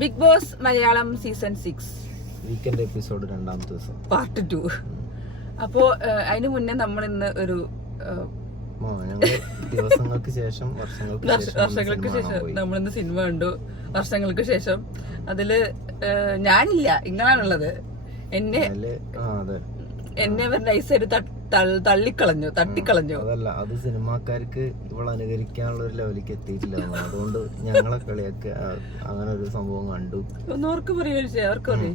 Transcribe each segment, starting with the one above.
Big Boss Malayalam season 6 weekend episode 2ാമത്തെ ദിവസം part 2. അപ്പോ അതിന് മുന്നേ നമ്മൾ ഇന്ന് ഒരു ദിവസങ്ങൾക്ക് ശേഷം വർഷങ്ങൾക്ക് ശേഷം നമ്മളിന്ന് സിനിമ കണ്ടു. വർഷങ്ങൾക്ക് ശേഷം അതില് ഞാനില്ല, നിങ്ങളാണുള്ളത്. എന്നെ നൈസായിട്ട് തട്ടിക്കളഞ്ഞു. അതല്ല, അത് സിനിമാക്കാർക്ക് ഇവൾ അനുകരിക്കാനുള്ള ഒരു ലെവലിലേക്ക് എത്തിയിട്ടില്ല. അതുകൊണ്ട് ഞങ്ങളെ കളിയൊക്കെ അങ്ങനെ ഒരു സംഭവം കണ്ടു. ഒന്നോർക്ക് പറയും.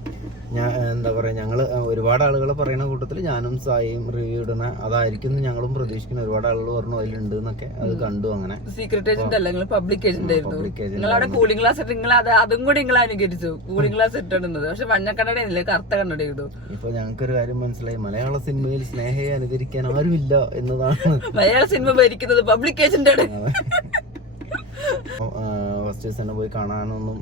ഞാൻ എന്താ പറയാ, ഞങ്ങള് ഒരുപാട് ആളുകൾ പറയുന്ന കൂട്ടത്തില് ഞാനും സായിയും റിവ്യൂ ഇടുന്ന അതായിരിക്കും ഞങ്ങളും പ്രതീക്ഷിക്കുന്ന. ഒരുപാട് ആളുകൾ പറഞ്ഞു അതിലുണ്ട് എന്നൊക്കെ. അത് കണ്ടു. അങ്ങനെ സീക്രട്ട് ഏജന്റ് അല്ല, നിങ്ങൾ പബ്ലിക് ഏജന്റ് ആയിരുന്നു. നിങ്ങളവിടെ കൂളിംഗ് ഗ്ലാസ് ഇട്ട് നിങ്ങൾ അതും കൂടി നിങ്ങൾ അനുകരിച്ചു. കൂളിംഗ് ഗ്ലാസ് ഇട്ടിടുന്നത് പക്ഷെ മഞ്ഞക്കണ്ണട കറുത്ത കണ്ണട ഇടും. ഇപ്പൊ ഞങ്ങൾക്കൊരു കാര്യം മനസ്സിലായി, മലയാള സിനിമയിൽ സ്നേഹയെ അനുകരിക്കാൻ ആരുമില്ല എന്നതാണ്. മലയാള സിനിമ ഭരിക്കുന്നത് പബ്ലിക് ഏജന്റ് ആണ്. ഫസ്റ്റ് തന്നെ പോയി കാണാനൊന്നും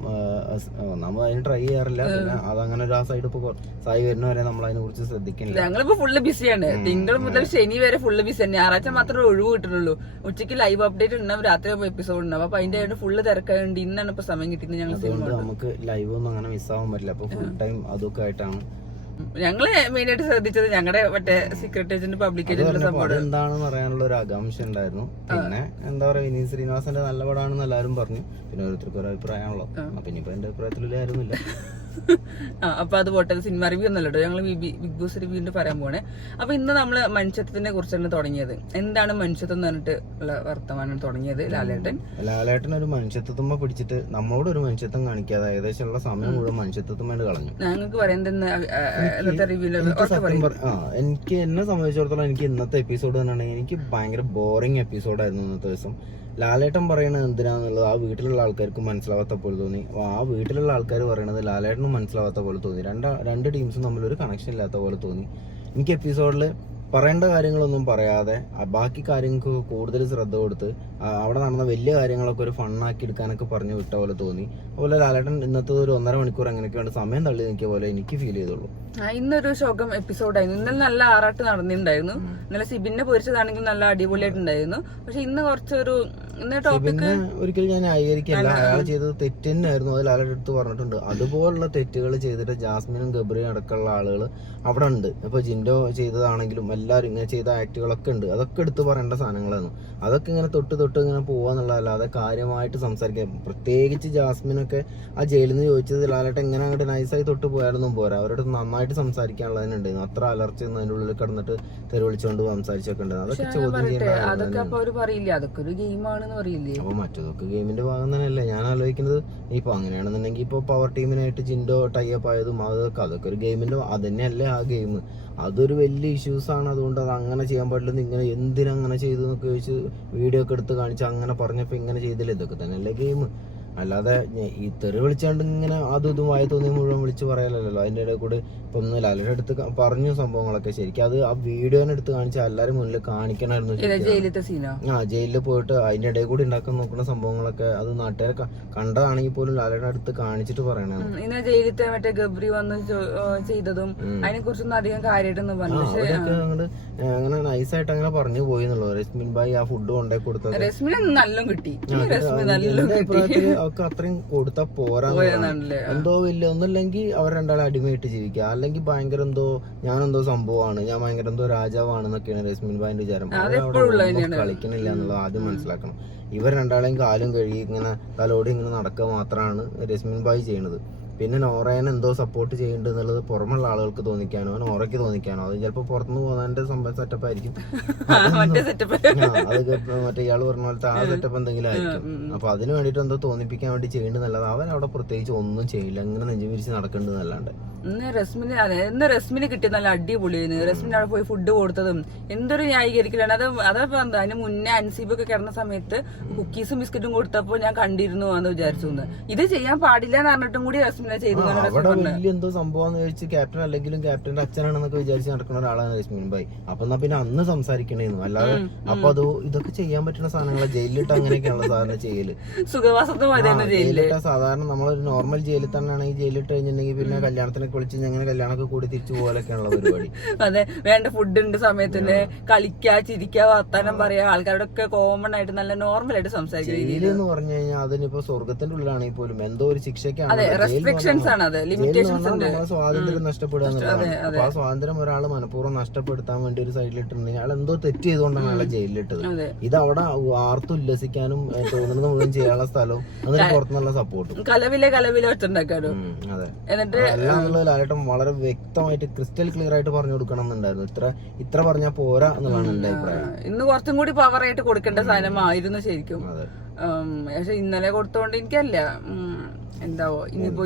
നമ്മൾ അതിന് ട്രൈ ചെയ്യാറില്ല. പിന്നെ അതങ്ങനെ ഒരു ആ സൈഡ് ഇപ്പൊ സായി വരുന്ന വരെ നമ്മൾ അതിനെ കുറിച്ച് ശ്രദ്ധിക്കുന്നില്ല. ഞങ്ങളിപ്പോ ഫുള്ള് ബിസിയാണ്. തിങ്കൾ മുതൽ ശനി വരെ ഫുള്ള് ബിസിയാണ്. ഞായറാഴ്ച മാത്രമേ ഒഴിവ് കിട്ടുന്നുള്ളൂ. ഉച്ചയ്ക്ക് ലൈവ് അപ്ഡേറ്റ് ഉണ്ടാവും, രാത്രി എപ്പിസോഡ് ഉണ്ടാവും. അപ്പൊ അതിന്റെ ആയിട്ട് ഫുള്ള് തിരക്കായുണ്ട്. ഇന്നാണ് ഇപ്പൊ സമയം കിട്ടിയത്. ഞങ്ങൾ നമുക്ക് ലൈവ് ഒന്നും അങ്ങനെ മിസ്സാവാൻ പറ്റില്ല. അപ്പൊ ഫുൾ ടൈം അതൊക്കെ ആയിട്ടാണ് ഞങ്ങള് മെയിൻ ആയിട്ട് ശ്രദ്ധിച്ചത്. ഞങ്ങളുടെ മറ്റേ സീക്രട്ട് ഏജന്റ് പബ്ലിക് ഏജന്റ് സംഭവം എന്താണെന്ന് പറയാനുള്ള ഒരു ആകാംക്ഷ ഉണ്ടായിരുന്നു. പിന്നെ എന്താ പറയാ, വിനീത് ശ്രീനിവാസന്റെ നല്ല പടമാണെന്ന് എല്ലാവരും പറഞ്ഞു. പിന്നെ ഓരോരുത്തർക്കും ഒരു അഭിപ്രായമാണല്ലോ. അപ്പൊ ഇനിയിപ്പോ എന്റെ അഭിപ്രായത്തിൽ ആയിരുന്നില്ല. അപ്പൊ അത് പോട്ടെ, സിനിമ റിവ്യൂ ഒന്നല്ലോ. ഞങ്ങൾ ബിഗ് ബോസ് റിവ്യൂവിന്റെ പറയാൻ പോണേ. അപ്പൊ ഇന്ന് നമ്മള് മനുഷ്യത്വത്തിനെ കുറിച്ചാണ് തുടങ്ങിയത്. എന്താണ് മനുഷ്യത്വം എന്ന് പറഞ്ഞിട്ട് ഉള്ള വർത്തമാനം തുടങ്ങിയത്. ലാലേട്ടൻ ഒരു മനുഷ്യത്വം പിടിച്ചിട്ട് നമ്മളോട് ഒരു മനുഷ്യത്വം കാണിക്കാതെ ഏകദേശം ഉള്ള സമയം മുഴുവൻ മനുഷ്യത്വം വേണ്ടി കളഞ്ഞു. ഞങ്ങൾക്ക് പറയുന്നത് എനിക്ക് എന്നെ സംബന്ധിച്ചിടത്തോളം എനിക്ക് ഇന്നത്തെ എപ്പിസോഡ് തന്നെയാണ് എനിക്ക് ഭയങ്കര ബോറിംഗ് എപ്പിസോഡായിരുന്നു ഇന്നത്തെ ദിവസം. ലാലേട്ടൻ പറയണത് എന്തിനാന്നുള്ളത് ആ വീട്ടിലുള്ള ആൾക്കാർക്ക് മനസ്സിലാവാത്ത പോലെ തോന്നി. ആ വീട്ടിലുള്ള ആൾക്കാർ പറയണത് ലാലേട്ടനും മനസ്സിലാവാത്ത പോലെ തോന്നി. രണ്ട് ടീംസും തമ്മിലൊരു കണക്ഷൻ ഇല്ലാത്ത പോലെ തോന്നി. എനിക്ക് എപ്പിസോഡിൽ പറയേണ്ട കാര്യങ്ങളൊന്നും പറയാതെ ബാക്കി കാര്യങ്ങൾക്ക് കൂടുതൽ ശ്രദ്ധ കൊടുത്ത് അവിടെ നടന്ന വലിയ കാര്യങ്ങളൊക്കെ ഒരു ഫണ്ണാക്കി എടുക്കാനൊക്കെ പറഞ്ഞു വിട്ട പോലെ തോന്നി. അതുപോലെ ലാലേട്ടൻ ഇന്നത്തെ ഒരു 1.5 മണിക്കൂർ അങ്ങനെയൊക്കെ വേണ്ട സമയം തള്ളി നിൽക്കിയ പോലെ എനിക്ക് ഫീൽ ചെയ്തുള്ളൂ. ഇന്നൊരു ശോകം എപ്പിസോഡായിരുന്നു. ഇന്നലെ നല്ല ആറാട്ട് നടന്നിട്ടുണ്ടായിരുന്നു. ഇന്നലെ സിബിനെ പൊരിച്ചതാണെങ്കിൽ നല്ല അടിപൊളിയായിട്ടുണ്ടായിരുന്നു. പക്ഷെ ഇന്ന് കുറച്ചൊരു ഒരിക്കലും ഞാൻ ന്യായീകരിക്കില്ല. അയാൾ ചെയ്തത് തെറ്റ് തന്നെയായിരുന്നു. അത് ലാലേട്ടൻ എടുത്ത് പറഞ്ഞിട്ടുണ്ട്. അതുപോലുള്ള തെറ്റുകൾ ചെയ്തിട്ട് ജാസ്മിനും ഗബ്രിയും അടക്കമുള്ള ആളുകൾ അവിടെ ഉണ്ട്. ഇപ്പൊ ജിൻഡോ ചെയ്തതാണെങ്കിലും എല്ലാവരും ഇങ്ങനെ ചെയ്ത ആക്ടുകളൊക്കെ ഉണ്ട്. അതൊക്കെ എടുത്ത് പറയേണ്ട സാധനങ്ങളായിരുന്നു. അതൊക്കെ ഇങ്ങനെ തൊട്ട് ഇങ്ങനെ പോവാന്നുള്ളതല്ലാതെ കാര്യമായിട്ട് സംസാരിക്കാൻ, പ്രത്യേകിച്ച് ജാസ്മിനൊക്കെ ആ ജയിലിൽ നിന്ന് ചോദിച്ചത് ലാലേട്ടൻ എങ്ങനെ അങ്ങോട്ട് നൈസായി തൊട്ട് പോയാലൊന്നും പോരാ. അവരോട് നന്നായിട്ട് സംസാരിക്കാനുള്ളതിനുണ്ടായിരുന്നു. അത്ര അലർച്ചയൊന്നും അതിൻ്റെ ഉള്ളിൽ കിടന്നിട്ട് തെരുവിളിച്ചുകൊണ്ട് സംസാരിച്ചൊക്കെ ഉണ്ടായിരുന്നു. അതൊക്കെ ചോദ്യം ചെയ്യേണ്ട. അപ്പൊ മറ്റതൊക്കെ ഗെയിമിന്റെ ഭാഗം തന്നെയല്ലേ. ഞാൻ ആലോചിക്കുന്നത് ഇപ്പൊ അങ്ങനെയാണെന്നുണ്ടെങ്കിൽ ഇപ്പൊ പവർ ടീമിനായിട്ട് ജിൻഡോ ടൈപ്പ് ആയതും അതൊക്കെ ഒരു ഗെയിമിന്റെ അത് തന്നെയല്ലേ ആ ഗെയിം. അതൊരു വലിയ ഇഷ്യൂസ് ആണ്. അതുകൊണ്ട് അത് അങ്ങനെ ചെയ്യാൻ പാടില്ലെന്ന് ഇങ്ങനെ എന്തിനങ്ങനെ ചെയ്തു എന്നൊക്കെ ചോദിച്ച് വീഡിയോ ഒക്കെ എടുത്ത് കാണിച്ച് അങ്ങനെ പറഞ്ഞപ്പോ ഇങ്ങനെ ചെയ്തില്ല. ഇതൊക്കെ തന്നെയല്ലേ ഗെയിം. അല്ലാതെ ഈ തെറി വിളിച്ചാണ്ട് ഇങ്ങനെ അതും ഇതുമായി തോന്നി മുഴുവൻ വിളിച്ച് പറയാലല്ലോ. അതിന്റെ ഇടയിൽ കൂടെ ഇപ്പൊ ഒന്ന് ലാലേട്ടൻ എടുത്ത് പറഞ്ഞു സംഭവങ്ങളൊക്കെ. ശരിക്കും അത് ആ വീഡിയോനെ എടുത്ത് കാണിച്ച് എല്ലാരും മുന്നിൽ കാണിക്കണമായിരുന്നു. ജയിലിൽ പോയിട്ട് അതിന്റെ ഇടയിൽ കൂടി ഉണ്ടാക്കാൻ നോക്കുന്ന സംഭവങ്ങളൊക്കെ അത് നാട്ടുകാരെ കണ്ടതാണെങ്കിൽ പോലും ലാലേട്ടൻ എടുത്ത് കാണിച്ചിട്ട് പറയണതാണ്. ജയിലത്തെ മറ്റേ ഗബ്രി വന്ന് ചെയ്തതും അതിനെ കുറിച്ചൊന്നും അധികം കാര്യമായിട്ടൊന്നും പറഞ്ഞു. അങ്ങനെ നൈസായിട്ട് അങ്ങനെ പറഞ്ഞു പോയി എന്നുള്ളത്. രശ്മിൻ ഭായി ആ ഫുഡ് കൊണ്ടേ കൊടുത്തത് നല്ല കിട്ടി. ഒക്കെ അത്രയും കൊടുത്താ പോരാ. എന്തോ വലിയ ഒന്നുമില്ലെങ്കിൽ അവർ രണ്ടാളെ അടിമയായിട്ട് ജീവിക്കുക. അല്ലെങ്കിൽ ഭയങ്കര എന്തോ ഞാനെന്തോ സംഭവമാണ്, ഞാൻ ഭയങ്കര എന്തോ രാജാവാണെന്നൊക്കെയാണ് രശ്മിൻ ഭായിന്റെ വിചാരം. കളിക്കണില്ല എന്നുള്ളത് ആദ്യം മനസ്സിലാക്കണം. ഇവർ രണ്ടാളെയും കാലും കഴുകി ഇങ്ങനെ തലോടി ഇങ്ങനെ നടക്കുക മാത്രമാണ് രശ്മിൻ ഭായി ചെയ്യുന്നത്. പിന്നെ നോറേനെ എന്തോ സപ്പോർട്ട് ചെയ്യുന്നുണ്ട് എന്നുള്ളത് പുറമുള്ള ആളുകൾക്ക് തോന്നിക്കാനോ നോറയ്ക്ക് തോന്നിക്കാനോ അത് ചിലപ്പോ പുറത്തുനിന്ന് പോകുന്നതിന്റെ സംഭവം സെറ്റപ്പ് ആയിരിക്കും. അതൊക്കെ മറ്റേ ഇയാള് പറഞ്ഞ പോലത്തെ ആ സെറ്റപ്പ് എന്തെങ്കിലും ആയിരിക്കും. അപ്പൊ അതിന് വേണ്ടിട്ട് എന്തോ തോന്നിപ്പിക്കാൻ വേണ്ടി ചെയ്യേണ്ടതല്ലാതെ അവൻ അവിടെ പ്രത്യേകിച്ച് ഒന്നും ചെയ്യില്ല. ഇങ്ങനെ നെഞ്ചുവിരിച്ച് നടക്കേണ്ടതല്ലാണ്ട്. ഇന്ന് റസ്മിന് കിട്ടിയ നല്ല അടിപൊളിയായിരുന്നു. റസ്മിന് അവിടെ പോയി ഫുഡ് കൊടുത്തതും എന്തൊരു ന്യായീകരിക്കലാണ്. അതപ്പോ എന്താ അതിന് മുന്നേ അൻസീബൊക്കെ കിടന്ന സമയത്ത് കുക്കീസും ബിസ്ക്കറ്റും കൊടുത്തപ്പോ ഞാൻ കണ്ടിരുന്നു എന്ന് വിചാരിച്ചു. ഇത് ചെയ്യാൻ പാടില്ല എന്ന് പറഞ്ഞിട്ടും കൂടി റസ്മിൻ തന്നെ ചെയ്തു അവിടെ വലിയ എന്തോ സംഭവം ചോദിച്ച് ക്യാപ്റ്റൻ അല്ലെങ്കിലും ക്യാപ്റ്റന്റെ അച്ഛനാണെന്നൊക്കെ വിചാരിച്ച് നടക്കുന്ന ഒരാളാണ് രശ്മിൻ ഭായ്. അപ്പൊ എന്നാ പിന്നെ അന്ന് സംസാരിക്കണേന്നു, അല്ലാതെ അപ്പൊ അത് ഇതൊക്കെ ചെയ്യാൻ പറ്റുന്ന സാധനങ്ങളെ ജയിലിലിട്ട് അങ്ങനെയൊക്കെയാണല്ലോ സാധാരണ ചെയ്യല്. ജയിലിലിട്ട സാധാരണ നമ്മളൊരു നോർമൽ ജയിലിൽ തന്നെയാണ് ഈ ജയിലിട്ട് കഴിഞ്ഞിട്ടുണ്ടെങ്കിൽ പിന്നെ കല്യാണത്തിനൊക്കെ വിളിച്ച് ഞങ്ങനെ കല്യാണമൊക്കെ കൂടി തിരിച്ചു പോലൊക്കെയാണുള്ള പരിപാടി. അതെ, വേണ്ട ഫുഡ് ഉണ്ട് സമയത്തിന്, കളിക്കാ ചിരിക്കാ വർത്താനം പറയാ, ആൾക്കാരോടൊക്കെ കോമൺ ആയിട്ട് നല്ല നോർമൽ ആയിട്ട് സംസാരിക്കും. ജയില് എന്ന് പറഞ്ഞു കഴിഞ്ഞാൽ അതിനിപ്പോ സ്വർഗത്തിന്റെ ഉള്ളിലാണെങ്കിൽ പോലും എന്തോ ഒരു ശിക്ഷയ്ക്കാണ് സ്വാതന്ത്ര്യം നഷ്ടപ്പെടുക എന്നുള്ളതാണ്. അപ്പൊ ആ സ്വാതന്ത്ര്യം ഒരാൾ മനഃപൂർവ്വം നഷ്ടപ്പെടുത്താൻ വേണ്ടി ഒരു സൈഡിലിട്ടുണ്ടെങ്കിൽ അയാൾ എന്തോ തെറ്റ് ചെയ്തുകൊണ്ടാണ് അയാളെ ജയിലിലിട്ടത്. ഇത് അവിടെ ആർത്ത് ഉല്ലസിക്കാനും തോന്നുന്നത് മുഴുവൻ ചെയ്യാനുള്ള സ്ഥലവും അതിന് പുറത്തുനിന്നുള്ള സപ്പോർട്ടും കലവിലെ വെച്ചുണ്ടാക്കാനും. അതെ, എല്ലാം എന്നുള്ളത് ലാലേട്ടൻ വളരെ വ്യക്തമായിട്ട് ക്രിസ്റ്റൽ ക്ലിയർ ആയിട്ട് പറഞ്ഞു കൊടുക്കണം എന്നുണ്ടായിരുന്നു. ഇത്ര പറഞ്ഞാൽ പോരാ എന്നുള്ളതാണ് എന്റെ അഭിപ്രായം. ഇന്ന് കുറച്ചും കൂടി പവർ ആയിട്ട് കൊടുക്കേണ്ട സാധനമായിരുന്നു ശരിക്കും. പക്ഷെ ഇന്നലെ കൊടുത്തോണ്ട് എനിക്കല്ല എന്താവോ ഇനിയിപ്പോ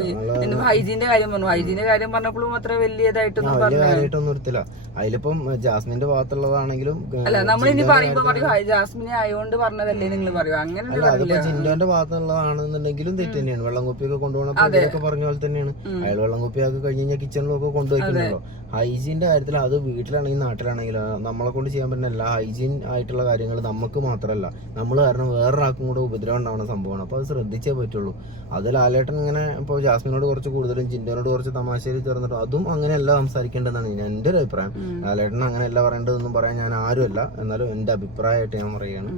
ഹൈജീന്റെ കാര്യം പറഞ്ഞു. ഹൈജീന്റെ കാര്യം പറഞ്ഞപ്പോഴും അത്ര വലിയതായിട്ടൊന്നും എടുത്തില്ല. അതിലിപ്പം ജാസ്മിന്റെ ഭാഗത്തുള്ളതാണെങ്കിലും അല്ല, നമ്മളിനി പറയുമ്പോ പറയും ജാസ്മിനെ ആയോണ്ട് പറഞ്ഞതല്ലേ നിങ്ങൾ പറയും. അങ്ങനെ അതിപ്പോ ജിൻഡോന്റെ ഭാഗത്തുള്ളതാണെന്നുണ്ടെങ്കിലും തെറ്റ് തന്നെയാണ്. വെള്ളം കുപ്പിയൊക്കെ കൊണ്ടുപോകണൊക്കെ പറഞ്ഞ പോലെ തന്നെയാണ്. അയാൾ വെള്ളം കുപ്പിയൊക്കെ കഴിഞ്ഞ് കഴിഞ്ഞാൽ കിച്ചണിലൊക്കെ കൊണ്ടുപോയിക്കുന്നുണ്ടല്ലോ. ഹൈജീന്റെ കാര്യത്തിൽ അത് വീട്ടിലാണെങ്കിലും നാട്ടിലാണെങ്കിലും നമ്മളെ കൊണ്ട് ചെയ്യാൻ പറ്റുന്ന എല്ലാ ഹൈജീൻ ആയിട്ടുള്ള കാര്യങ്ങൾ നമുക്ക് മാത്രമല്ല, നമ്മൾ കാരണം വേറൊരാൾക്കും കൂടെ ഉപദ്രവം ഉണ്ടാവുന്ന സംഭവമാണ്. അപ്പൊ അത് ശ്രദ്ധിച്ചേ പറ്റുള്ളൂ. അത് ലാലേട്ടൻ ഇങ്ങനെ ഇപ്പോൾ ജാസ്മിനോട് കുറച്ച് കൂടുതലും ജിൻഡോനോട് കുറച്ച് തമാശയിൽ ചേർന്നിട്ടും അതും അങ്ങനെയല്ല സംസാരിക്കേണ്ടതെന്നാണ് എന്റെ ഒരു അഭിപ്രായം. ലാലേട്ടൻ അങ്ങനെയല്ല പറയേണ്ടതെന്നും പറയാൻ ഞാൻ ആരുമല്ല, എന്നാലും എന്റെ അഭിപ്രായമായിട്ട് ഞാൻ പറയുകയാണ്.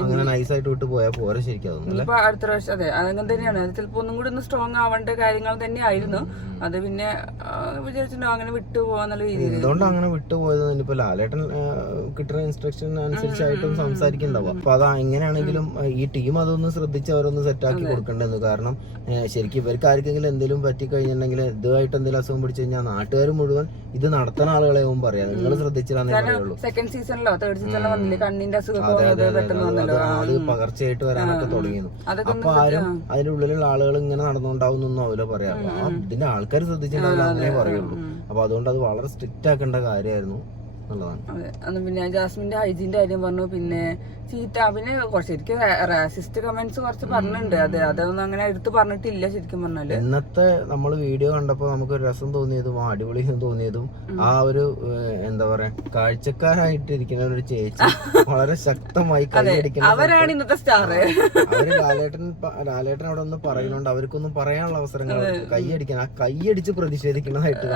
അങ്ങനെ നൈസായിട്ട് വിട്ട് പോയാൽ പോരെ ശരിക്കും. അടുത്ത പ്രാവശ്യം അതെ അങ്ങനെ തന്നെയാണ്. ചിലപ്പോ ഒന്നും കൂടി ഒന്ന് സ്ട്രോങ് ആവേണ്ട കാര്യങ്ങൾ തന്നെയായിരുന്നു. അത് പിന്നെ വിചാരിച്ചിട്ടുണ്ടോ അങ്ങനെ വിട്ടുപോകാന്നുള്ള രീതിയിൽ. എന്തുകൊണ്ട് അങ്ങനെ വിട്ടുപോയത് ഇനിയിപ്പോ ലാലേട്ടൻ കിട്ടുന്ന ഇൻസ്ട്രക്ഷൻ അനുസരിച്ചായിട്ടും സംസാരിക്കുന്നുണ്ടാവും. അപ്പൊ അത് എങ്ങനെയാണെങ്കിലും ഈ ടീം അതൊന്ന് ശ്രദ്ധിച്ച് അവരൊന്ന് സെറ്റാക്കി കൊടുക്കേണ്ടതെന്ന്. കാരണം ശരിക്കും ഇവർക്ക് ആർക്കെങ്കിലും എന്തെങ്കിലും പറ്റിക്കഴിഞ്ഞിട്ടുണ്ടെങ്കിൽ ഇതുമായിട്ട് എന്തെങ്കിലും അസുഖം പിടിച്ചു കഴിഞ്ഞാൽ നാട്ടുകാർ മുഴുവൻ ഇത് നടത്തുന്ന ആളുകളെയും പറയാം നിങ്ങൾ ശ്രദ്ധിച്ചില്ലാന്നേ പറയുള്ളൂ. സെക്കൻഡ് സീസണിലോ തേർഡ് സീസണിലോ വന്നില്ലേ കണ്ണിന്റെ അസുഖം അത് പകർച്ചയായിട്ട് വരാനൊക്കെ തുടങ്ങിയിരുന്നു. അപ്പൊ ആരും അതിന്റെ ഉള്ളിലുള്ള ആളുകൾ ഇങ്ങനെ നടന്നുകൊണ്ടാവുന്നൊന്നും അവര് പറയാം. ഇതിന്റെ ആൾക്കാർ ശ്രദ്ധിച്ചിട്ടുണ്ടാവില്ല അങ്ങനെ പറയുള്ളൂ. അപ്പൊ അതുകൊണ്ട് അത് വളരെ സ്ട്രിക്റ്റ് ആക്കേണ്ട കാര്യമായിരുന്നു എന്നുള്ളതാണ്. അതെ, പിന്നെ ജാസ്മിന്റെ ഹൈജീന്റെ കാര്യം പറഞ്ഞു. പിന്നെ ചീത്ത പിന്നെ ശരിക്കും റാസിസ്റ്റ് കമന്റ്സ് കുറച്ച് പറഞ്ഞിട്ടുണ്ട്. അതൊന്നും അങ്ങനെ എടുത്ത് പറഞ്ഞിട്ടില്ല ശരിക്കും പറഞ്ഞാല്. ഇന്നത്തെ നമ്മൾ വീഡിയോ കണ്ടപ്പോ നമുക്ക് ഒരു രസം തോന്നിയതും അടിപൊളി തോന്നിയതും ആ ഒരു എന്താ പറയാ കാഴ്ചക്കാരായിട്ടിരിക്കുന്ന ഒരു ചേച്ചി വളരെ ശക്തമായി കൈയടിക്കുന്ന അവരാണ് ഇന്നത്തെ സ്റ്റാർ. അവര് ലാലേട്ടൻ അവിടെ ഒന്ന് പറയുന്നുണ്ട്, അവർക്കൊന്നും പറയാനുള്ള അവസരങ്ങൾ കൈയടിക്കാൻ ആ കൈയടിച്ച് പ്രതിഷേധിക്കുന്നതായിട്ട്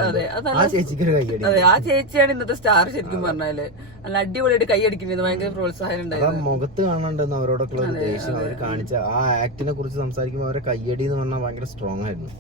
ആ ചേച്ചിക്ക് ഒരു കൈയടി. ആ ചേച്ചിയാണ് ഇന്നത്തെ സ്റ്റാർ ശരിക്കും പറഞ്ഞാല്. നല്ല അടിപൊളിയായിട്ട് കൈയടിക്കുന്നത് ഭയങ്കര പ്രോത്സാഹനം ഉണ്ടായിരുന്നു. മുഖത്ത് കാണണ്ടെന്ന് അവരോടൊക്കെ ഉള്ള ദേഷ്യം അവർ കാണിച്ച ആ ആക്ടിനെ കുറിച്ച് സംസാരിക്കുമ്പോൾ അവരെ കയ്യടി എന്ന് പറഞ്ഞാൽ ഭയങ്കര സ്ട്രോങ് ആയിരുന്നു.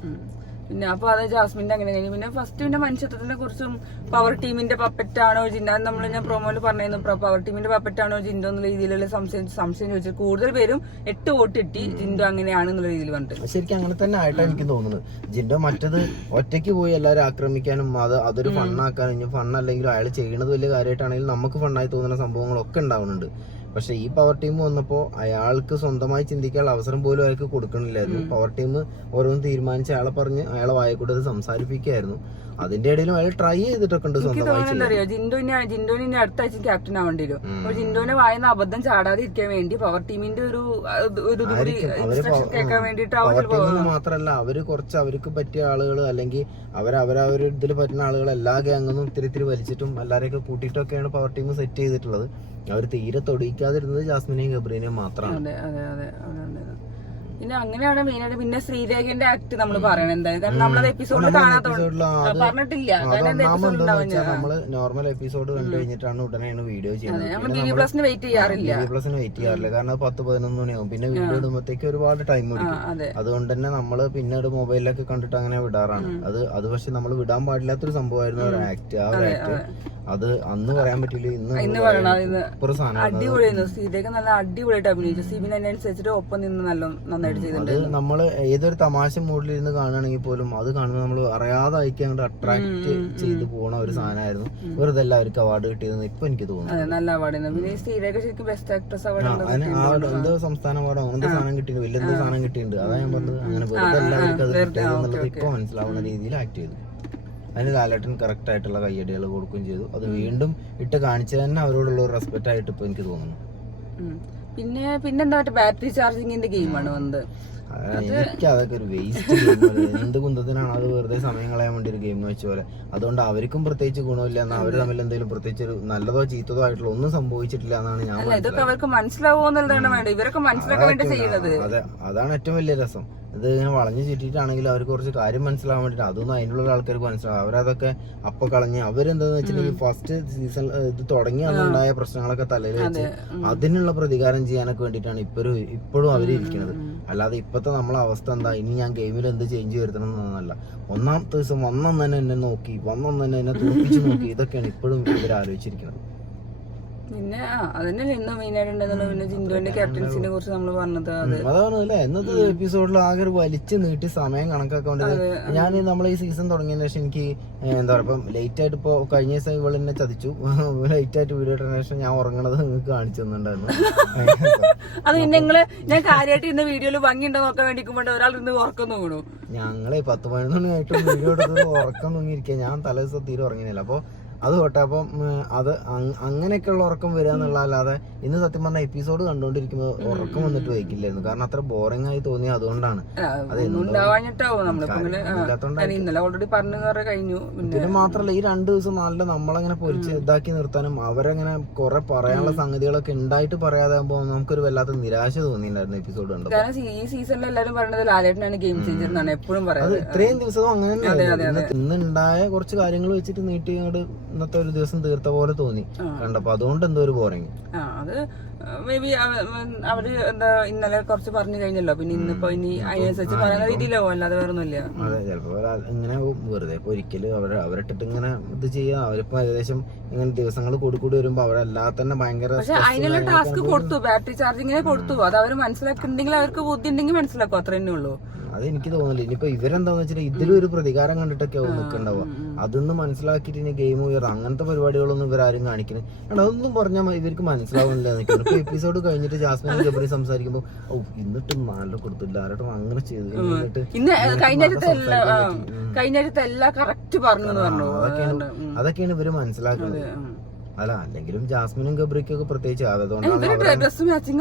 പിന്നെ അപ്പൊ അത് ജാസ്മിന്റെ അങ്ങനെ കഴിഞ്ഞു. പിന്നെ ഫസ്റ്റ് പിന്നെ മനുഷ്യത്വത്തിനെ കുറിച്ചും പവർ ടീമിന്റെ പപ്പറ്റാണോ ജിൻഡോ, ഞാൻ പ്രൊമോയിൽ പറഞ്ഞിരുന്നു പവർ ടീമിന്റെ പപ്പറ്റാണോ ജിൻഡോ എന്നുള്ള രീതിയിലുള്ള സംശയം ചോദിച്ചത് കൂടുതൽ പേരും 8 വോട്ട് കിട്ടി ജിൻഡോ അങ്ങനെയാണെന്നുള്ള രീതിയിൽ പറഞ്ഞിട്ട്. ശരിക്കും അങ്ങനെ തന്നെ ആയിട്ടാണ് എനിക്ക് തോന്നുന്നത്. ജിൻഡോ മറ്റത് ഒറ്റയ്ക്ക് പോയി എല്ലാവരും ആക്രമിക്കാനും അതൊരു ഫണ്ണാക്കാനും, ഇനി ഫണ്ണല്ലെങ്കിലും അയാൾ ചെയ്യുന്നത് വലിയ കാര്യമായിട്ടാണെങ്കിലും നമുക്ക് ഫണ്ണായി തോന്നുന്ന സംഭവങ്ങളൊക്കെ ഉണ്ടാവുന്നുണ്ട്. പക്ഷെ ഈ പവർ ടീം വന്നപ്പോൾ അയാൾക്ക് സ്വന്തമായി ചിന്തിക്കാനുള്ള അവസരം പോലും അയാൾക്ക് കൊടുക്കണില്ലായിരുന്നു. പവർ ടീം ഓരോന്ന് തീരുമാനിച്ച് അയാളെ പറഞ്ഞ് അയാളെ വായിക്കൂടെ അത് സംസാരിപ്പിക്കുകയായിരുന്നു. അതിന്റെ ഇടയിലും അയാൾ ട്രൈ ചെയ്തിട്ടൊക്കെ ഉണ്ട് സ്വന്തമായി. ജിൻഡോനെ അടുത്ത ആഴ്ച ക്യാപ്റ്റൻ ആവേണ്ടി വരും. അപ്പൊ ജിൻഡോനെ വായന അബദ്ധം ചാടാതെ ഇരിക്കാൻ വേണ്ടി പവർ ടീമിന്റെ ഒരു കേൾക്കാൻ വേണ്ടിട്ട് മാത്രല്ല അവര് കുറച്ച് അവർക്ക് പറ്റിയ ആളുകൾ അല്ലെങ്കിൽ അവരവര് ഇതിൽ പറ്റുന്ന ആളുകൾ എല്ലാ ഗ്യാങ്ങൊന്നും ഇത്തിരി വലിച്ചിട്ടും എല്ലാരെയൊക്കെ കൂട്ടിയിട്ടൊക്കെയാണ് പവർ ടീം സെറ്റ് ചെയ്തിട്ടുള്ളത്. അവർ തീരെ തൊടിയിക്കാതിരുന്നത് ജാസ്മിനെയും ഗബ്രീനെയും മാത്രമാണ്. പിന്നെ അങ്ങനെയാണ് മെയിനായിട്ട്. പിന്നെ ശ്രീരേഖന്റെ ആക്ട് നമ്മൾ പറയണത് എന്തായാലും കാരണം നമ്മളത് എപ്പിസോഡിൽ കാണാത്തോണ്ട് പറഞ്ഞിട്ടില്ല. നമ്മള് നോർമൽ എപ്പിസോഡ് കണ്ടു കഴിഞ്ഞിട്ടാണ് ഉടനെയാണ് വീഡിയോ ചെയ്യുന്നത്. നമ്മൾ ഡിവി പ്ലസിന് വെയിറ്റ് ചെയ്യാറില്ല. കാരണം 10-11 മണിയാവും. പിന്നെ വീഡിയോ ഇടുമ്പോഴത്തേക്ക് ഒരുപാട് ടൈം എടുക്കും. അതുകൊണ്ട് തന്നെ നമ്മള് പിന്നീട് മൊബൈലിലൊക്കെ കണ്ടിട്ട് അങ്ങനെ വിടാറാണ്. അത് പക്ഷെ നമ്മൾ വിടാൻ പാടില്ലാത്തൊരു സംഭവമായിരുന്നു ഒരു ആക്ട്. ആ ഒരു ആക്ട് അത് അന്ന് പറയാൻ പറ്റില്ല, ഇന്ന് അടിപൊളിയായിരുന്നു. ശ്രീരേഖ നല്ല അടിപൊളിയായിട്ട് അഭിനയിച്ചു. സിബിനനുസരിച്ചിട്ട് ഒപ്പം നിന്ന് നന്നായിട്ട് ചെയ്തിട്ടുണ്ട്. അത് നമ്മള് ഏതൊരു തമാശ മൂഡിലിരുന്ന് കാണുകയാണെങ്കിൽ പോലും അത് കാണുമ്പോൾ നമ്മൾ അറിയാതെ അയക്കാണ്ട് അട്രാക്ട് ചെയ്ത് പോണ ഒരു സാധനമായിരുന്നു. വെറുതെ എല്ലാവർക്കും അവാർഡ് കിട്ടിയതെന്ന് ഇപ്പൊ എനിക്ക് തോന്നുന്നു. നല്ല അവാർഡ്. പിന്നെ ശ്രീരേഖ ശരിക്കും ബെസ്റ്റ് ആക്ട്രസ് അവാർഡ് എന്തോ സംസ്ഥാന അവാർഡോ അങ്ങനത്തെ സാധനം കിട്ടിയിട്ടുണ്ട്, വലിയ സാധനം കിട്ടിയിട്ടുണ്ട്. അതാ ഞാൻ പറഞ്ഞത്. അങ്ങനെ വെറുതെ എല്ലാവർക്കും അത് കിട്ടിയതെന്നുള്ളത് ഇപ്പൊ മനസ്സിലാവുന്ന രീതിയിൽ ആക്ട് ചെയ്തു. അതിന് ലാലേട്ടൻ കറക്റ്റ് ആയിട്ടുള്ള കയ്യടികൾ കൊടുക്കുകയും ചെയ്തു. അത് വീണ്ടും ഇട്ട് കാണിച്ചു തന്നെ അവരോടുള്ള ഒരു റെസ്പെക്ട് ആയിട്ട് ഇപ്പൊ എനിക്ക് തോന്നുന്നു. പിന്നെ എന്താ ബാറ്ററി ചാർജിങ്ങിന്റെ ഗെയിമാണ് വന്നത്. എനിക്ക് അതൊക്കെ ഒരു വേസ്റ്റ് ഗെയിം. എന്ത് കുന്തത്തിനാണ് അത് വെറുതെ സമയം കളയാൻ വേണ്ടി ഒരു ഗെയിം എന്ന് വെച്ച പോലെ. അതുകൊണ്ട് അവർക്കും പ്രത്യേകിച്ച് ഗുണമില്ല എന്നാൽ അവർ തമ്മിൽ എന്തെങ്കിലും പ്രത്യേകിച്ച് ഒരു നല്ലതോ ചീത്തതോ ആയിട്ടുള്ള ഒന്നും സംഭവിച്ചിട്ടില്ല എന്നാണ് ഞാൻ അതെ, അതാണ് ഏറ്റവും വലിയ രസം. ഇത് ഇങ്ങനെ വളഞ്ഞു ചുറ്റിട്ടാണെങ്കിൽ അവർക്ക് കുറച്ച് കാര്യം മനസ്സിലാവാൻ വേണ്ടിട്ട് അതൊന്നും അതിനുള്ള ആൾക്കാർക്ക് മനസ്സിലാവും. അവരതൊക്കെ അപ്പൊ കളഞ്ഞ് അവരെന്താന്ന് വെച്ചിട്ടുണ്ടെങ്കിൽ ഫസ്റ്റ് സീസൺ ഇത് തുടങ്ങി അന്നുണ്ടായ പ്രശ്നങ്ങളൊക്കെ തലയിൽ വെച്ച് അതിനുള്ള പ്രതികാരം ചെയ്യാനൊക്കെ വേണ്ടിയിട്ടാണ് ഇപ്പോഴും അവരിയ്ക്കുന്നത്. അല്ലാതെ ഇപ്പത്തെ നമ്മളെ അവസ്ഥ എന്താ, ഇനി ഞാൻ ഗെയിമിൽ എന്ത് ചേഞ്ച് വരുത്തണം എന്നല്ല. ഒന്നാമത്തെ ദിവസം വന്നും തന്നെ എന്നെ നോക്കി, വന്നും തന്നെ എന്നെ തോൽപ്പിച്ച് നോക്കി, ഇതൊക്കെയാണ് ഇപ്പോഴും ഇവർ ആലോചിച്ചിരിക്കുന്നത്. പിന്നെ അതന്നെ ഇന്ന് മെയിനായിട്ടുണ്ടെന്നുള്ളത്. പിന്നെ ജിൻഡോന്റെ ക്യാപ്റ്റൻസിനെ കുറിച്ച് നമ്മൾ പറഞ്ഞത് അതാണ് അല്ലേ. ഇന്നത്തെ എപ്പിസോഡിൽ ആകെ ഒരു വലിച്ചു നീട്ടി സമയം കണക്കാക്കേണ്ടത്. ഞാൻ നമ്മളെ ഈ സീസൺ തുടങ്ങിയതിന് ശേഷം എനിക്ക് എന്താ പറയുക, ഇപ്പം ലേറ്റ് ആയിട്ട് ഇപ്പൊ കഴിഞ്ഞ ദിവസം ഇവള് എന്നെ ചതിച്ചു. ലേറ്റ് ആയിട്ട് വീഡിയോ ഇട്ടതിന് ശേഷം ഞാൻ ഉറങ്ങണത് നിങ്ങൾക്ക് കാണിച്ചു തന്നിട്ടുണ്ടായിരുന്നു. അത് നിങ്ങള് ഞാൻ കാര്യമായിട്ട് ഇന്ന് വീഡിയോയിൽ ഭംഗിയുണ്ടോ നോക്കാൻ വേണ്ടിക്കുമ്പോണ്ട് ഒരാൾ ഇന്ന് ഉറക്കം തോന്നണു. ഞങ്ങളെ 10-11 ആയിട്ട് വീഡിയോ എടുത്തത് ഉറക്കം തൂങ്ങിയിരിക്കുക. ഞാൻ തലേ ദിവസം തീരെ ഉറങ്ങിയില്ല. അപ്പൊ അത് തൊട്ടെ അപ്പം അത് അങ്ങനെയൊക്കെയുള്ള ഉറക്കം വരിക എന്നുള്ളതല്ലാതെ ഇന്ന് സത്യം പറഞ്ഞ എപ്പിസോഡ് കണ്ടുകൊണ്ടിരിക്കുമ്പോൾ ഉറക്കം വന്നിട്ട് വയ്ക്കില്ലായിരുന്നു. കാരണം അത്ര ബോറിംഗ് ആയി തോന്നി. അതുകൊണ്ടാണ് പിന്നെ മാത്രല്ല ഈ 2 ദിവസം നല്ല നമ്മളങ്ങനെ പൊരിച്ച് ഇതാക്കി നിർത്താനും അവരങ്ങനെ കുറെ പറയാനുള്ള സംഗതികളൊക്കെ ഉണ്ടായിട്ട് പറയാതെ ആകുമ്പോൾ നമുക്കൊരു വല്ലാത്ത നിരാശ തോന്നിയിട്ടുണ്ടായിരുന്നു എപ്പിസോഡ് കണ്ടപ്പോൾ. ഈ സീസണിൽ എല്ലാവരും പറയുന്നത് ലാലേട്ടനാണ് ഗെയിം ചേഞ്ചർ എന്നാണ് എപ്പോഴും പറയുന്നത്. ഇത്രയും ദിവസവും അങ്ങനെ തന്നെ ഇന്നുണ്ടായ കുറച്ച് കാര്യങ്ങൾ വെച്ചിട്ട് നീട്ടി ഇന്നത്തെ ഒരു ദിവസം തീർത്ത പോലെ തോന്നി കണ്ടപ്പോ. അതുകൊണ്ട് എന്തോ ഒരു ബോറിങ്. അത് മേ ബി അവര് എന്താ ഇന്നലെ കുറച്ച് പറഞ്ഞു കഴിഞ്ഞല്ലോ. പിന്നെ ഇന്നിപ്പോ ഇനി അതിനനുസരിച്ച് പറയുന്ന രീതിയിലോ അല്ലാതെ വേറെ ഒന്നുമില്ല. അതെ, ചിലപ്പോ ഇങ്ങനെ വെറുതെ ഒരിക്കലും അവരിട്ടിട്ട് ഇങ്ങനെ ഇത് ചെയ്യാം. അവരിപ്പോ ഏകദേശം ഇങ്ങനെ ദിവസങ്ങൾ കൂടി വരുമ്പോ അവരെല്ലാതെ തന്നെ ഭയങ്കര. പക്ഷെ അതിനുള്ള ടാസ്ക് കൊടുത്തു, ബാറ്ററി ചാർജിങ്ങിനെ കൊടുത്തു. അത് അവർ മനസ്സിലാക്കുന്നുണ്ടെങ്കിൽ അവർക്ക് ബുദ്ധി ഉണ്ടെങ്കിൽ മനസ്സിലാക്കും. അത്ര തന്നെ ഉള്ളൂ. അത് എനിക്ക് തോന്നില്ല. ഇനിയിപ്പോ ഇവരെന്താന്ന് വെച്ചാൽ ഇതിലും ഒരു പ്രതികാരം കണ്ടിട്ടൊക്കെ നിൽക്കണ്ടാവുക. അതൊന്നും മനസ്സിലാക്കിയിട്ട് ഇനി ഗെയിം ഉയർത്തുക അങ്ങനത്തെ പരിപാടികളൊന്നും ഇവരാരും കാണിക്കുന്നത്. അതൊന്നും പറഞ്ഞാൽ ഇവർക്ക് മനസ്സിലാവുന്നില്ല. ഇപ്പൊ എപ്പിസോഡ് കഴിഞ്ഞിട്ട് ജാസ്മിൻ ഗബ്രി സംസാരിക്കുമ്പോ എന്നിട്ടും നല്ല കൊടുത്തില്ല ആരോട്ടും അങ്ങനെ ചെയ്തു. അതൊക്കെയാണ് ഇവര് മനസ്സിലാക്കുന്നത്. അല്ല, അല്ലെങ്കിലും ജാസ്മിനും ഗബ്രിക്കും ഒക്കെ പ്രത്യേകിച്ച് ഡ്രസ് മാച്ചിങ്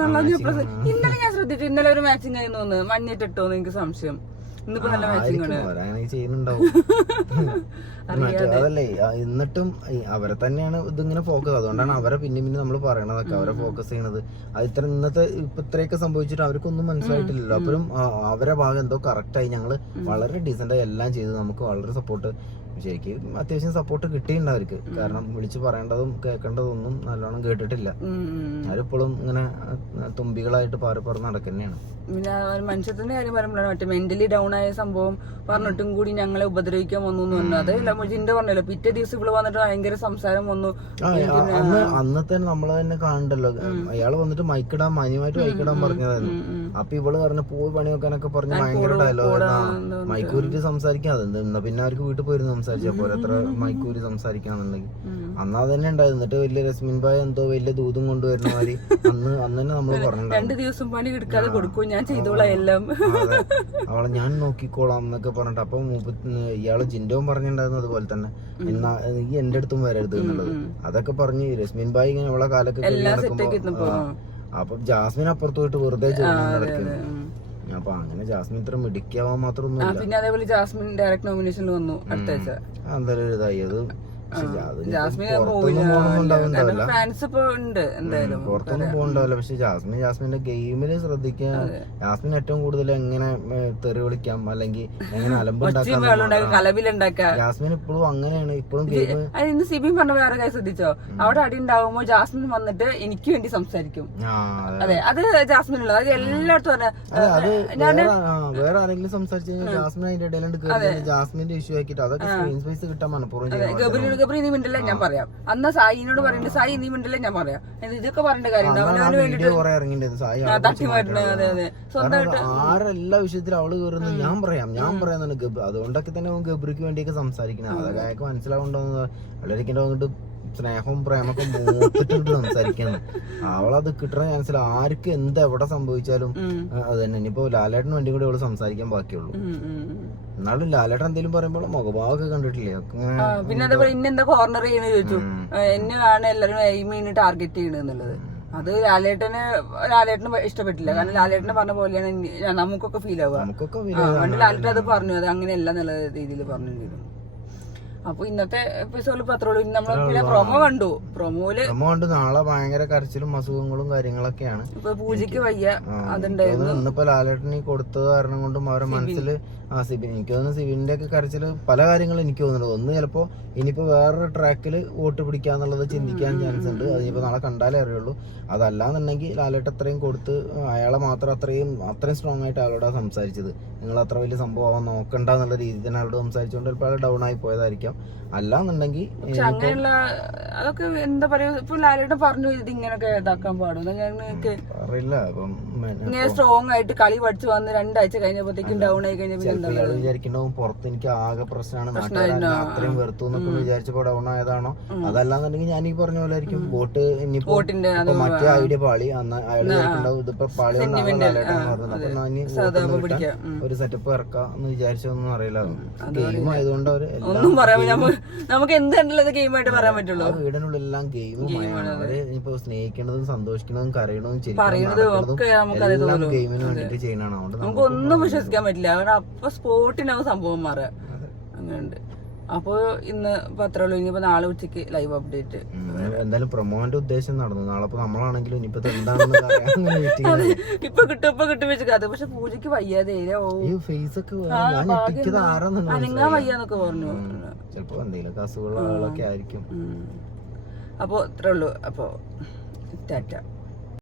ഇന്നലെ ഞാൻ ശ്രദ്ധിച്ചു. ഇന്നലെ ഒരു മാച്ചിങ് ആയി തോന്നുന്നു. മഞ്ഞിട്ടിട്ടോന്ന് എനിക്ക് സംശയം. ഇന്നിപ്പോ നല്ല മാച്ചിങ് ആണ് ചെയ്യുന്നുണ്ടാവും. അതല്ലേ, എന്നിട്ടും അവരെ തന്നെയാണ് ഇതിങ്ങനെ ഫോക്കസ്. അതുകൊണ്ടാണ് അവരെ പിന്നെ നമ്മൾ പറയണതൊക്കെ അവരെ ഫോക്കസ് ചെയ്യണത്. അത് ഇന്നത്തെ ഇത്രയൊക്കെ സംഭവിച്ചിട്ട് അവർക്കൊന്നും മനസ്സിലായിട്ടില്ലല്ലോ. അപ്പോഴും അവരെ ഭാഗം എന്തോ കറക്റ്റായി. ഞങ്ങള് വളരെ ഡീസന്റ് ആയി എല്ലാം ചെയ്ത് നമുക്ക് വളരെ സപ്പോർട്ട്, ശരിക്കും അത്യാവശ്യം സപ്പോർട്ട് കിട്ടിയിട്ടുണ്ട് അവർക്ക്. കാരണം വിളിച്ചു പറയേണ്ടതും കേൾക്കേണ്ടതൊന്നും നല്ലോണം കേട്ടിട്ടില്ല. അവരിപ്പോഴും ഇങ്ങനെ തുമ്പികളായിട്ട് പാറിപ്പറന്ന് നടക്കുന്നതാണ്. പിന്നെ മനുഷ്യത്തിന്റെ കാര്യം പറയുമ്പോഴാണ് മറ്റേ മെന്റലി ഡൗൺ ആയ സംഭവം പറഞ്ഞിട്ടും കൂടി ഞങ്ങളെ ഉപദ്രവിക്കാൻ വന്നു എന്ന് പറഞ്ഞു. അതല്ല ജിന്റെ പറഞ്ഞല്ലോ, പിറ്റേ ദിവസം ഇവിടെ വന്നിട്ട് ഭയങ്കര സംസാരം വന്നു. അന്നത്തെ നമ്മള് തന്നെ കാണണ്ടല്ലോ, അയാള് വന്നിട്ട് മൈക്കിടാൻ മാന്യമായിട്ട് മൈക്കിടാൻ പറഞ്ഞതായിരുന്നു. അപ്പൊ ഇവള് പറഞ്ഞ പോയി പണി വെക്കാനൊക്കെ പറഞ്ഞ് ഭയങ്കര ഡയലോഗ് മൈക്കൂരിട്ട് സംസാരിക്കാൻ. അതെന്താ പിന്നെ അവർക്ക് വീട്ടിൽ പോയിരുന്നു സംസാരിച്ചാ പോലെ എത്ര മൈക്കൂരി സംസാരിക്കാന്നുണ്ടെങ്കിൽ. അന്നാ തന്നെ ഉണ്ടായിരുന്നു. എന്നിട്ട് വലിയ രശ്മിൻ ഭായ് എന്തോ വലിയ ദൂതും കൊണ്ടുവരുന്ന മാതിരി അന്ന് തന്നെ നമ്മള് പറഞ്ഞിട്ടുണ്ടായിരുന്നു. 2 ദിവസം പണി എടുക്കാതെ കൊടുക്കും, ഞാൻ ചെയ്തോളാം എല്ലാം, അവളെ ഞാൻ നോക്കിക്കോളാം എന്നൊക്കെ പറഞ്ഞിട്ട്. അപ്പൊ ഇയാള് ജിൻഡോവും പറഞ്ഞിട്ടുണ്ടായിരുന്നു അതുപോലെ തന്നെ, എന്നാ ഈ എന്റെ അടുത്തും വരരുത് എന്നുള്ളത്. അതൊക്കെ പറഞ്ഞ് രശ്മിൻ ഭായ് ഇങ്ങനെ അവളെ കാലൊക്കെ നടക്കുമ്പോ അപ്പൊ ജാസ്മിൻ അപ്പുറത്ത് പോയിട്ട് വെറുതെ നടക്കുന്നു. അപ്പൊ അങ്ങനെ ജാസ്മിൻ ഇത്ര മിടുക്കിയാവാൻ മാത്രമൊന്നും. പിന്നെ അതേപോലെ ജാസ്മിൻ ഡയറക്ട് നോമിനേഷനിൽ വന്നു അടുത്ത ആഴ്ച. എന്തായാലും ഒരു ഇതായി. അത് പുറത്തൊന്നും പോകണ്ടാവില്ല. പക്ഷെ ജാസ്മിന്റെ ഗെയിമില് ശ്രദ്ധിക്കാൻ. ജാസ്മിൻ ഏറ്റവും കൂടുതൽ എങ്ങനെ തെറി വിളിക്കാം അല്ലെങ്കിൽ എങ്ങനെ അലമ്പുണ്ടാക്കാം. ജാസ്മിൻ ഇപ്പോഴും അങ്ങനെയാണ്. ഇപ്പോഴും ഇന്ന് സിബിൻ പറഞ്ഞ വേറെ കാര്യം ശ്രദ്ധിച്ചോ, അവിടെ അടി ഉണ്ടാവുമ്പോ ജാസ്മിൻ വന്നിട്ട് എനിക്ക് വേണ്ടി സംസാരിക്കും. അതെ, അത് ജാസ്മിനുള്ളത്. അത് എല്ലായിടത്തും വേറെ ആരെങ്കിലും സംസാരിച്ചു കഴിഞ്ഞാൽ ജാസ്മിൻ അതിന്റെ ഇടയിലുണ്ട് ജാസ്മിന്റെ ഇഷ്യൂ ആക്കിയിട്ട് അതൊക്കെ സ്ക്രീൻ സ്പേസ് കിട്ടാൻ മനഃപൂർവ്വം. ഗബ്രി നീ മിണ്ടല്ലേ ഞാൻ പറയാം. അന്ന് സായിനോട് പറയണ്ട, സായി നീ മിണ്ടല്ലേ ഞാൻ പറയാം. ഇതൊക്കെ പറയേണ്ട കാര്യം ആരെല്ലാ വിഷയത്തിലും അവള് കയറുന്നു. ഞാൻ പറയാന്നാണ് ഗബ്രി. അതുകൊണ്ടൊക്കെ തന്നെ ഗബ്രിക്ക് വേണ്ടിയൊക്കെ സംസാരിക്കുന്നത്. അതൊക്കെ അയാൾക്ക് മനസ്സിലാവുണ്ടോന്ന് വളരെ വന്നിട്ട് സ്നേഹവും പ്രേമൊക്കെ മൂത്തിട്ട് സംസാരിക്കാന്ന്. അവളത് കിട്ടണ ചാൻസിൽ ആർക്ക് എന്ത് എവിടെ സംഭവിച്ചാലും അത് തന്നെ. ഇനിയിപ്പോ ലാലേട്ടന് വേണ്ടി കൂടി അവള് സംസാരിക്കാൻ ബാക്കിയുള്ളൂ. എന്നാലും ലാലേട്ടൻ എന്തെങ്കിലും പറയുമ്പോൾ മുഖഭാവൊക്കെ കണ്ടിട്ടില്ലേ. പിന്നെ അതേപോലെ ഇന്നെന്താ കോർണർ ചെയ്യണെന്ന് ചോദിച്ചു. എന്നെയാണ് എല്ലാരും എയിമിന് ടാർഗറ്റ് ചെയ്യണെന്നുള്ളത്. അത് ലാലേട്ടന് ഇഷ്ടപ്പെട്ടില്ല. കാരണം ലാലേട്ടന് പറഞ്ഞ പോലെയാണ് നമുക്കൊക്കെ ഫീൽ ആവുക. പണ്ട് ലാലേട്ടൻ അത് പറഞ്ഞു, അത് അങ്ങനെയല്ല എന്നുള്ള രീതിയിൽ പറഞ്ഞു ചെയ്തു. അപ്പൊ ഇന്നത്തെ എപ്പിസോഡിൽ പത്രമുള്ളൂ. നമ്മൾ പിന്നെ പ്രൊമോ കണ്ടു. നാളെ ഭയങ്കര കരച്ചിലും അസുഖങ്ങളും കാര്യങ്ങളൊക്കെയാണ്. ഇപ്പൊ പൂജയ്ക്ക് വയ്യ, അതുണ്ടായിരുന്നു. ഇന്നിപ്പോ ലാലേട്ടൻ കൊടുത്തത് കാരണം കൊണ്ടും അവരുടെ മനസ്സില് സിബിൻ, എനിക്ക് തോന്നുന്നു സിബിന്റെ ഒക്കെ കരച്ചില് പല കാര്യങ്ങളും എനിക്ക് തോന്നുന്നുണ്ട്. ഒന്ന് ചിലപ്പോ ഇനിയിപ്പോ വേറൊരു ട്രാക്കിൽ വോട്ട് പിടിക്കാന്നുള്ളത് ചിന്തിക്കാൻ ചാൻസ് ഉണ്ട്. അതിനിപ്പോ നാളെ കണ്ടാലേ അറിയുള്ളൂ. അതല്ലാന്നുണ്ടെങ്കിൽ ലാലേട്ടൻ അത്രയും കൊടുത്ത് അയാളെ മാത്രം അത്രയും സ്ട്രോങ് ആയിട്ട് അയാളോട് സംസാരിച്ചത്. നിങ്ങൾ അത്ര വലിയ സംഭവം നോക്കണ്ട എന്നുള്ള രീതിയിൽ തന്നെ അയാളോട് സംസാരിച്ചുകൊണ്ട് ചിലപ്പോൾ അയാൾ ഡൗൺ ആയി പോയതായിരിക്കാം. അല്ലാന്നുണ്ടെങ്കിൽ അങ്ങനെയുള്ള അതൊക്കെ എന്താ പറയാ, ഇപ്പൊ ലാലേട്ടൻ പറഞ്ഞു ഇത് ഇങ്ങനൊക്കെ ഇതാക്കാൻ പാടും. അറിയില്ല. അപ്പം ഇങ്ങനെ സ്ട്രോങ് ആയിട്ട് കളി പഠിച്ചു വന്ന് 2 ആഴ്ച കഴിഞ്ഞപ്പോഴത്തേക്കും ഡൗൺ ആയി കഴിഞ്ഞാൽ വിചാരിക്കണ്ടാവും പുറത്ത് എനിക്ക് ആകെ പ്രശ്നമാണ്, അത്രയും വെറുത്തു എന്നൊക്കെ വിചാരിച്ചപ്പോ ഡൗൺ ആയതാണോ. അതല്ലാന്നുണ്ടെങ്കിൽ ഞാൻ ഈ പറഞ്ഞ പോലെ ആയിരിക്കും വോട്ട് ഇനിയിപ്പോ മറ്റേ ഐഡിയ പാളി അന്ന് അയാൾ വിചാരിക്കണ്ടാവും ഇതിപ്പോ പാളി ഒരു സെറ്റപ്പ് ഇറക്കാം എന്ന് വിചാരിച്ചൊന്നും അറിയില്ല. ഗെയിം ആയതുകൊണ്ട് അവര് നമുക്ക് എന്തുള്ളത് ഗെയിമായിട്ട് പറയാൻ പറ്റുള്ളൂ. വീടിനുള്ളിലെല്ലാം ഗെയിമുമാണ്. അവര് ഇപ്പൊ സ്നേഹിക്കുന്നതും സന്തോഷിക്കുന്നതും കരയണതും എല്ലാം ഗെയിമിന് വേണ്ടിട്ട് ചെയ്യണതാണ്. നമുക്ക് ഒന്നും വിശ്വസിക്കാൻ പറ്റില്ല. കാരണം അപ്പൊ സ്പോട്ടിനാവും സംഭവം മാറുക. അങ്ങനെയുണ്ട്. അപ്പൊ ഇന്ന് പത്രമുള്ളൂ. ഇനിയിപ്പോ നാളെ ഉച്ചക്ക് ലൈവ് അപ്ഡേറ്റ്. എന്തായാലും പ്രൊമോന്റെ ഉദ്ദേശം നടന്നു. നാളെ നമ്മളാണെങ്കിലും ഇനിയിപ്പോ എന്താണെന്ന് ഇപ്പൊ കിട്ടും വെച്ച് കഥ. പക്ഷെ പൂജക്ക് വയ്യാതെ ഫേസ് ഒക്കെ അനങ്ങാൻ വയ്യാന്നൊക്കെ പറഞ്ഞു. ചിലപ്പോ എന്തെങ്കിലും അസുഖമുള്ള ആളൊക്കെ ആയിരിക്കും. അപ്പൊ ഇത്രേ ഉള്ളൂ. അപ്പൊ ടാറ്റ.